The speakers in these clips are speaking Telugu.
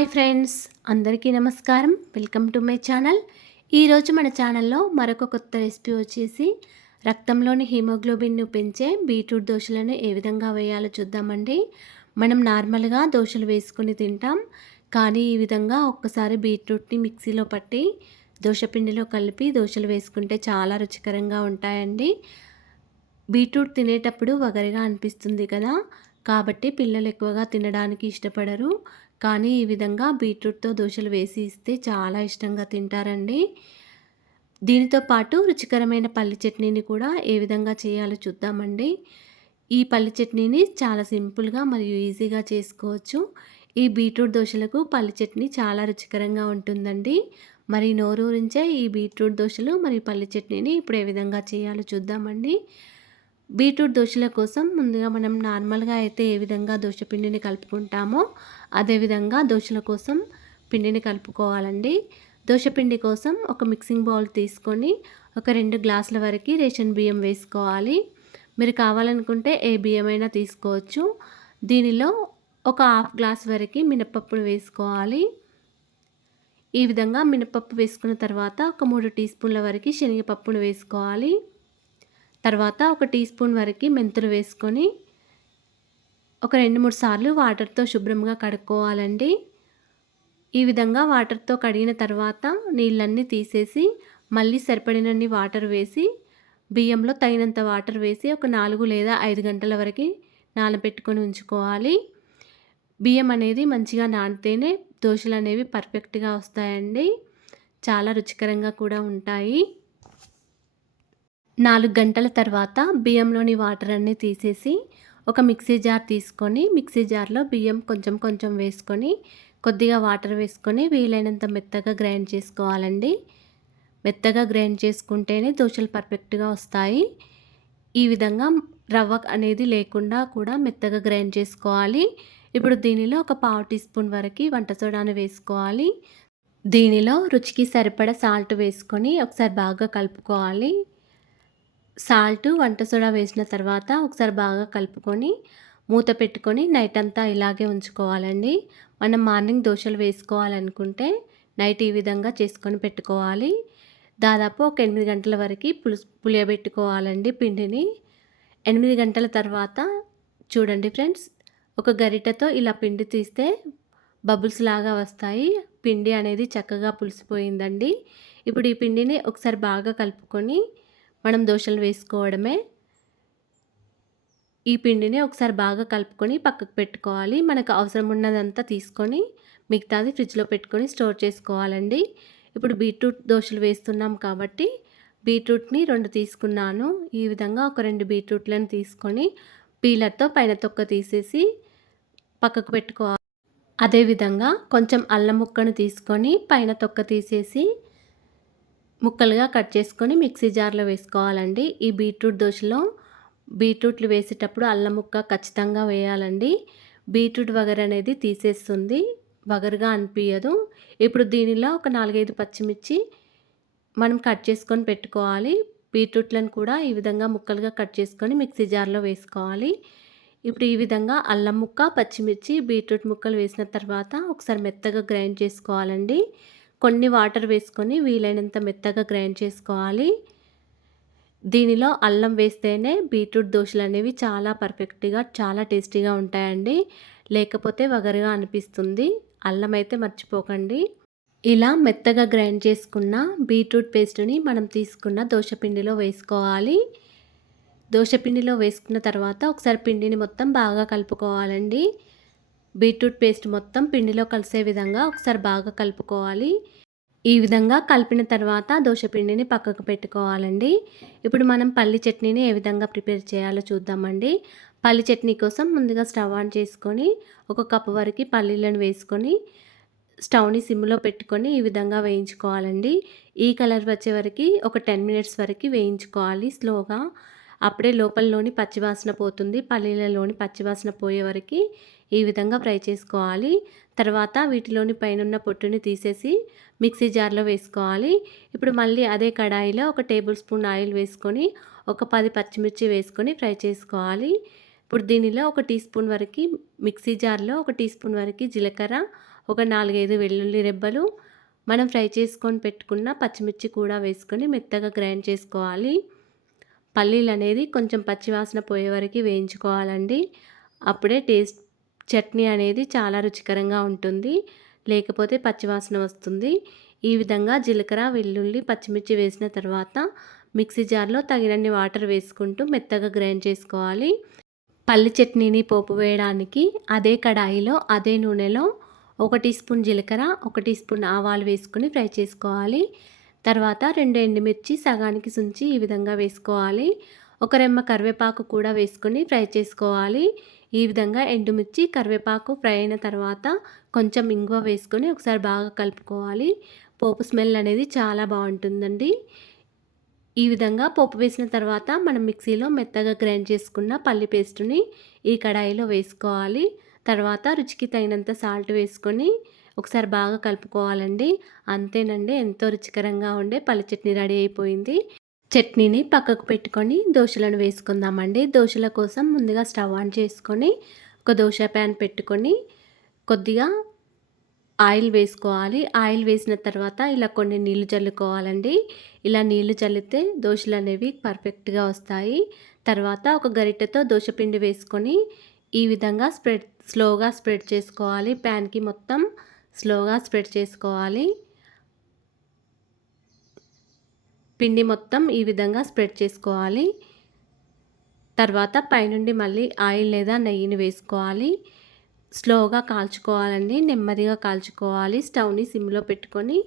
హాయ్ ఫ్రెండ్స్ అందరికీ నమస్కారం. Welcome to my channel. ఈరోజు మన ఛానల్లో మరొక కొత్త రెసిపీ వచ్చేసి రక్తంలోని హీమోగ్లోబిన్ను పెంచే బీట్రూట్ దోశలను ఏ విధంగా వేయాలో చూద్దామండి. మనం నార్మల్గా దోశలు వేసుకుని తింటాం కానీ ఈ విధంగా ఒక్కసారి బీట్రూట్ని మిక్సీలో పట్టి దోశపిండిలో కలిపి దోశలు వేసుకుంటే చాలా రుచికరంగా ఉంటాయండి. బీట్రూట్ తినేటప్పుడు వగరిగా అనిపిస్తుంది కదా కాబట్టి పిల్లలు ఎక్కువగా తినడానికి ఇష్టపడరు. కానీ ఈ విధంగా బీట్రూట్తో దోశలు వేసి ఇస్తే చాలా ఇష్టంగా తింటారండి. దీనితో పాటు రుచికరమైన పల్లి చట్నీని కూడా ఏ విధంగా చేయాలో చూద్దామండి. ఈ పల్లి చట్నీని చాలా సింపుల్గా మరియు ఈజీగా చేసుకోవచ్చు. ఈ బీట్రూట్ దోశలకు పల్లి చట్నీ చాలా రుచికరంగా ఉంటుందండి. మరి నోరూరించే ఈ బీట్రూట్ దోశలు మరియు పల్లి చట్నీని ఇప్పుడు ఏ విధంగా చేయాలో చూద్దామండి. బీట్రూట్ దోశల కోసం ముందుగా మనం నార్మల్గా అయితే ఏ విధంగా దోశ పిండిని కలుపుకుంటామో అదేవిధంగా దోశల కోసం పిండిని కలుపుకోవాలండి. దోశ పిండి కోసం ఒక మిక్సింగ్ బౌల్ తీసుకొని ఒక రెండు గ్లాసుల వరకు రేషన్ బియ్యం వేసుకోవాలి. మీరు కావాలనుకుంటే ఏ బియ్యమైనా తీసుకోవచ్చు. దీనిలో ఒక హాఫ్ గ్లాస్ వరకు మినపప్పును వేసుకోవాలి. ఈ విధంగా మినపప్పు వేసుకున్న తర్వాత ఒక మూడు టీ స్పూన్ల వరకు శనగపప్పును వేసుకోవాలి. తర్వాత ఒక టీ స్పూన్ వరకు మెంతులు వేసుకొని ఒక రెండు మూడు సార్లు వాటర్తో శుభ్రంగా కడుక్కోవాలండి. ఈ విధంగా వాటర్తో కడిగిన తర్వాత నీళ్ళన్నీ తీసేసి మళ్ళీ సరిపడినన్ని వాటర్ వేసి బియ్యంలో తగినంత వాటర్ వేసి ఒక నాలుగు లేదా ఐదు గంటల వరకు నానబెట్టుకొని ఉంచుకోవాలి. బియ్యం అనేది మంచిగా నానితేనే దోశలు అనేవి పర్ఫెక్ట్గా వస్తాయండి. చాలా రుచికరంగా కూడా ఉంటాయి. నాలుగు గంటల తర్వాత బియ్యంలోని వాటర్ అన్నీ తీసేసి ఒక మిక్సీ జార్ తీసుకొని మిక్సీ జార్లో బియ్యం కొంచెం కొంచెం వేసుకొని కొద్దిగా వాటర్ వేసుకొని వీలైనంత మెత్తగా గ్రైండ్ చేసుకోవాలండి. మెత్తగా గ్రైండ్ చేసుకుంటేనే దోశలు పర్ఫెక్ట్గా వస్తాయి. ఈ విధంగా రవ్వ అనేది లేకుండా కూడా మెత్తగా గ్రైండ్ చేసుకోవాలి. ఇప్పుడు దీనిలో ఒక పావు టీ స్పూన్ వరకు వంట సోడాను వేసుకోవాలి. దీనిలో రుచికి సరిపడ సాల్ట్ వేసుకొని ఒకసారి బాగా కలుపుకోవాలి. సాల్ట్ వంట సోడా వేసిన తర్వాత ఒకసారి బాగా కలుపుకొని మూత పెట్టుకొని నైట్ అంతా ఇలాగే ఉంచుకోవాలండి. మనం మార్నింగ్ దోశలు వేసుకోవాలనుకుంటే నైట్ ఈ విధంగా చేసుకొని పెట్టుకోవాలి. దాదాపు ఒక ఎనిమిది గంటల వరకు పులుసు పులియబెట్టుకోవాలండి పిండిని. ఎనిమిది గంటల తర్వాత చూడండి ఫ్రెండ్స్ ఒక గరిటెతో ఇలా పిండి తీస్తే బబుల్స్ లాగా వస్తాయి. పిండి అనేది చక్కగా పులిసిపోయిందండి. ఇప్పుడు ఈ పిండిని ఒకసారి బాగా కలుపుకొని మనం దోశలు వేసుకోవడమే. ఈ పిండిని ఒకసారి బాగా కలుపుకొని పక్కకు పెట్టుకోవాలి. మనకు అవసరం ఉన్నదంతా తీసుకొని మిగతాది ఫ్రిడ్జ్లో పెట్టుకొని స్టోర్ చేసుకోవాలండి. ఇప్పుడు బీట్రూట్ దోశలు వేస్తున్నాం కాబట్టి బీట్రూట్ని రెండు తీసుకున్నాను. ఈ విధంగా ఒక రెండు బీట్రూట్లను తీసుకొని పీలర్తో పైన తొక్క తీసేసి పక్కకు పెట్టుకోవాలి. అదేవిధంగా కొంచెం అల్లం ముక్కను తీసుకొని పైన తొక్క తీసేసి ముక్కలుగా కట్ చేసుకొని మిక్సీ జార్లో వేసుకోవాలండి. ఈ బీట్రూట్ దోశలో బీట్రూట్లు వేసేటప్పుడు అల్లం ముక్క ఖచ్చితంగా వేయాలండి. బీట్రూట్ వగర్ అనేది తీసేస్తుంది. వగరుగా అనిపించదు ఇప్పుడు దీనిలో ఒక నాలుగైదు పచ్చిమిర్చి మనం కట్ చేసుకొని పెట్టుకోవాలి. బీట్రూట్లను కూడా ఈ విధంగా ముక్కలుగా కట్ చేసుకొని మిక్సీ జార్లో వేసుకోవాలి. ఇప్పుడు ఈ విధంగా అల్లం ముక్క పచ్చిమిర్చి బీట్రూట్ ముక్కలు వేసిన తర్వాత ఒకసారి మెత్తగా గ్రైండ్ చేసుకోవాలండి. కొన్ని వాటర్ వేసుకొని వీలైనంత మెత్తగా గ్రైండ్ చేసుకోవాలి. దీనిలో అల్లం వేస్తేనే బీట్రూట్ దోశలు అనేవి చాలా పర్ఫెక్ట్గా చాలా టేస్టీగా ఉంటాయండి. లేకపోతే వగరుగా అనిపిస్తుంది. అల్లం అయితే మర్చిపోకండి. ఇలా మెత్తగా గ్రైండ్ చేసుకున్న బీట్రూట్ పేస్ట్ని మనం తీసుకున్న దోశపిండిలో వేసుకోవాలి. దోశపిండిలో వేసుకున్న తర్వాత ఒకసారి పిండిని మొత్తం బాగా కలుపుకోవాలండి. బీట్రూట్ పేస్ట్ మొత్తం పిండిలో కలిసే విధంగా ఒకసారి బాగా కలుపుకోవాలి. ఈ విధంగా కలిపిన తర్వాత దోశ పిండిని పక్కకు పెట్టుకోవాలండి. ఇప్పుడు మనం పల్లి చట్నీని ఏ విధంగా ప్రిపేర్ చేయాలో చూద్దామండి. పల్లి చట్నీ కోసం ముందుగా స్టవ్ ఆన్ చేసుకొని ఒక కప్పు వరకు పల్లీలను వేసుకొని స్టవ్ని సిమ్లో పెట్టుకొని ఈ విధంగా వేయించుకోవాలండి. ఈ కలర్ వచ్చే వరకు ఒక టెన్ మినిట్స్ వరకు వేయించుకోవాలి స్లోగా. అప్పుడే లోపలలోని పచ్చివాసన పోతుంది. పల్లీలలోని పచ్చివాసన పోయే వరకు ఈ విధంగా ఫ్రై చేసుకోవాలి. తర్వాత వీటిలోని పైన పొట్టుని తీసేసి మిక్సీ జార్లో వేసుకోవాలి. ఇప్పుడు మళ్ళీ అదే కడాయిలో ఒక టేబుల్ స్పూన్ ఆయిల్ వేసుకొని ఒక పది పచ్చిమిర్చి వేసుకొని ఫ్రై చేసుకోవాలి. ఇప్పుడు దీనిలో ఒక టీ స్పూన్ వరకు మిక్సీ జార్లో ఒక టీ స్పూన్ వరకు జీలకర్ర ఒక నాలుగైదు వెల్లుల్లి రెబ్బలు. మనం ఫ్రై చేసుకొని పెట్టుకున్న పచ్చిమిర్చి కూడా వేసుకొని మెత్తగా గ్రైండ్ చేసుకోవాలి. పల్లీలు అనేది కొంచెం పచ్చివాసన పోయే వరకు వేయించుకోవాలండి. అప్పుడే టేస్ట్ చట్నీ అనేది చాలా రుచికరంగా ఉంటుంది. లేకపోతే పచ్చివాసన వస్తుంది. ఈ విధంగా జీలకర్ర వెల్లుల్లి పచ్చిమిర్చి వేసిన తర్వాత మిక్సీ జార్లో తగినన్ని వాటర్ వేసుకుంటూ మెత్తగా గ్రైండ్ చేసుకోవాలి. పల్లి చట్నీని పోపు వేయడానికి అదే కడాయిలో అదే నూనెలో ఒక టీ స్పూన్ జీలకర్ర ఒక టీ స్పూన్ ఆవాలు వేసుకుని ఫ్రై చేసుకోవాలి. తర్వాత రెండు ఎండుమిర్చి సగానికి సుంచి ఈ విధంగా వేసుకోవాలి. ఒక రెమ్మ కరివేపాకు కూడా వేసుకొని ఫ్రై చేసుకోవాలి. ఈ విధంగా ఎండుమిర్చి కరివేపాకు ఫ్రై అయిన తర్వాత కొంచెం ఇంగువ వేసుకొని ఒకసారి బాగా కలుపుకోవాలి. పోపు స్మెల్ అనేది చాలా బాగుంటుందండి. ఈ విధంగా పోపు వేసిన తర్వాత మనం మిక్సీలో మెత్తగా గ్రైండ్ చేసుకున్న పల్లి పేస్ట్ని ఈ కడాయిలో వేసుకోవాలి. తర్వాత రుచికి తగినంత సాల్ట్ వేసుకొని ఒకసారి బాగా కలుపుకోవాలండి. అంతేనండి ఎంతో రుచికరంగా ఉండే పల్లి చట్నీ రెడీ అయిపోయింది. చట్నీని పక్కకు పెట్టుకొని దోశలను వేసుకుందామండి. దోశల కోసం ముందుగా స్టవ్ ఆన్ చేసుకొని ఒక దోశ ప్యాన్ పెట్టుకొని కొద్దిగా ఆయిల్ వేసుకోవాలి. ఆయిల్ వేసిన తర్వాత ఇలా కొన్ని నీళ్ళు చల్లుకోవాలండి. ఇలా నీళ్ళు చల్లితే దోశలు అనేవి పర్ఫెక్ట్గా వస్తాయి. తర్వాత ఒక గరిటెతో దోశపిండి వేసుకొని ఈ విధంగా స్ప్రెడ్ స్లోగా స్ప్రెడ్ చేసుకోవాలి. ప్యాన్కి మొత్తం స్లోగా స్ప్రెడ్ చేసుకోవాలి. పిండి మొత్తం ఈ విధంగా స్ప్రెడ్ చేసుకోవాలి. తర్వాత పైనుండి మళ్ళీ ఆయిల్ లేదా నెయ్యిని వేసుకోవాలి. స్లోగా కాల్చుకోవాలండి. నెమ్మదిగా కాల్చుకోవాలి. స్టవ్ని సిమ్లో పెట్టుకొని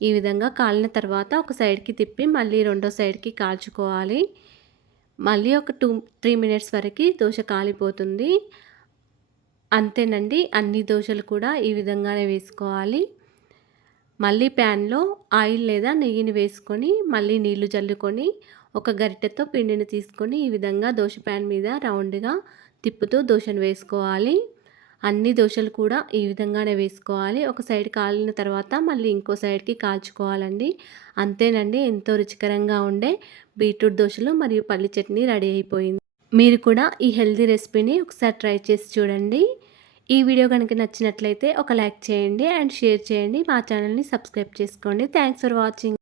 ఈ విధంగా కాలిన తర్వాత ఒక సైడ్కి తిప్పి మళ్ళీ రెండో సైడ్కి కాల్చుకోవాలి. మళ్ళీ ఒక టూ త్రీ మినిట్స్ వరకు దోశ కాలిపోతుంది. అంతేనండి. అన్ని దోశలు కూడా ఈ విధంగానే వేసుకోవాలి. మళ్ళీ ప్యాన్లో ఆయిల్ లేదా నెయ్యిని వేసుకొని మళ్ళీ నీళ్ళు జల్లుకొని ఒక గరిటెతో పిండిని తీసుకొని ఈ విధంగా దోశ ప్యాన్ మీద రౌండ్గా తిప్పుతూ దోశను వేసుకోవాలి. అన్ని దోశలు కూడా ఈ విధంగానే వేసుకోవాలి. ఒక సైడ్ కాలిన తర్వాత మళ్ళీ ఇంకో సైడ్కి కాల్చుకోవాలండి. అంతేనండి. ఎంతో రుచికరంగా ఉండే బీట్రూట్ దోశలు మరియు పల్లి చట్నీ రెడీ అయిపోయింది. మీరు కూడా ఈ హెల్దీ రెసిపీని ఒకసారి ట్రై చేసి చూడండి. ఈ వీడియో కనుక నచ్చినట్లయితే ఒక లైక్ చేయండి అండ్ షేర్ చేయండి. మా ఛానల్ని సబ్స్క్రైబ్ చేసుకోండి. Thanks for watching